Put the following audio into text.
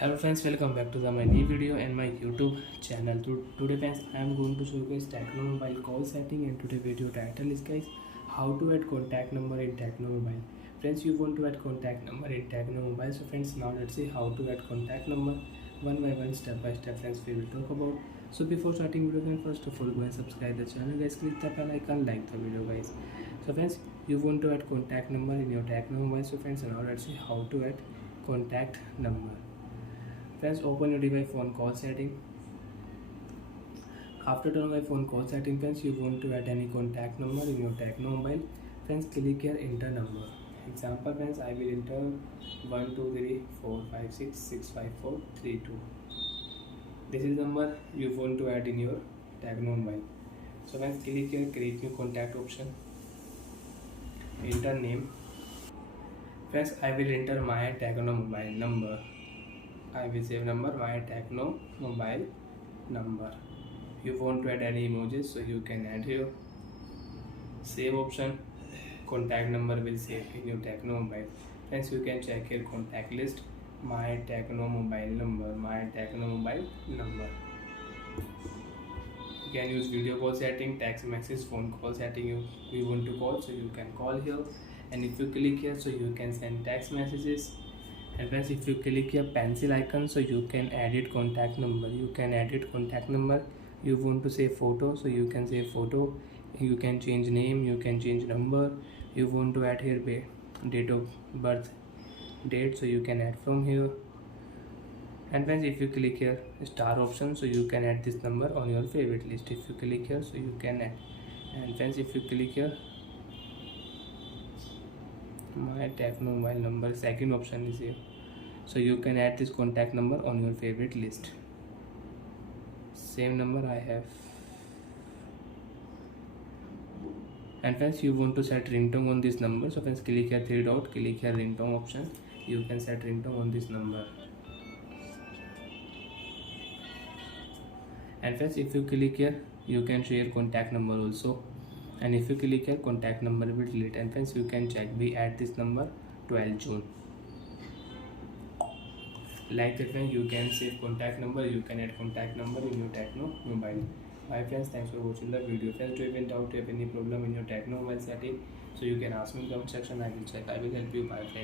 Hello friends, welcome back to my new video and my YouTube channel. Today friends, I am going to showcase Tecno mobile call setting, and today video title is guys how to add contact number in Tecno mobile. Friends, you want to add contact number in Tecno mobile. So friends, now let's see how to add contact number one by one, step by step. Friends, we will talk about. So before starting video, friends, first of all go and subscribe the channel guys, click the bell icon, like the video guys. So friends, you want to add contact number in your Tecno mobile. So friends, now let's see how to add contact number. Friends, open your device phone call setting. After turning on phone call setting, friends, you want to add any contact number in your Tecno mobile. Friends, click here enter number. Example friends, I will enter 12345665432. This is the number you want to add in your Tecno mobile. So friends, click here create new contact option. Enter name. Friends, I will enter my Tecno mobile number. I will save number my Tecno mobile number. You want to add any emojis, so you can add here. Save option. Contact number will save in your Tecno mobile. Friends, you can check here contact list. My Tecno mobile number. My Tecno mobile number. You can use video call setting, text message, phone call setting. You want to call, so you can call here. And if you click here, so you can send text messages. And friends, if you click here pencil icon, so you can edit contact number. You can edit contact number. You want to save photo, so you can save photo. You can change name, you can change number. You want to add here date of birth date, so you can add from here. And friends, if you click here star option, so you can add this number on your favorite list. If you click here, so you can add. And friends, if you click here my Tecno mobile number, second option is here, so you can add this contact number on your favorite list. Same number I have. And friends, you want to set ringtone on this number, so friends, click here three dot, click here ringtone option. You can set ringtone on this number. And friends, if you click here, you can share contact number also. And if you click here, contact number will delete. And friends, you can check we add this number 12 June. Like that, friends, you can save contact number, you can add contact number in your Tecno mobile. Bye friends, thanks for watching the video. Friends, do you have any doubt, do you have any problem in your Tecno mobile setting, so you can ask me in the comment section. I will check, I will help you. Bye friends.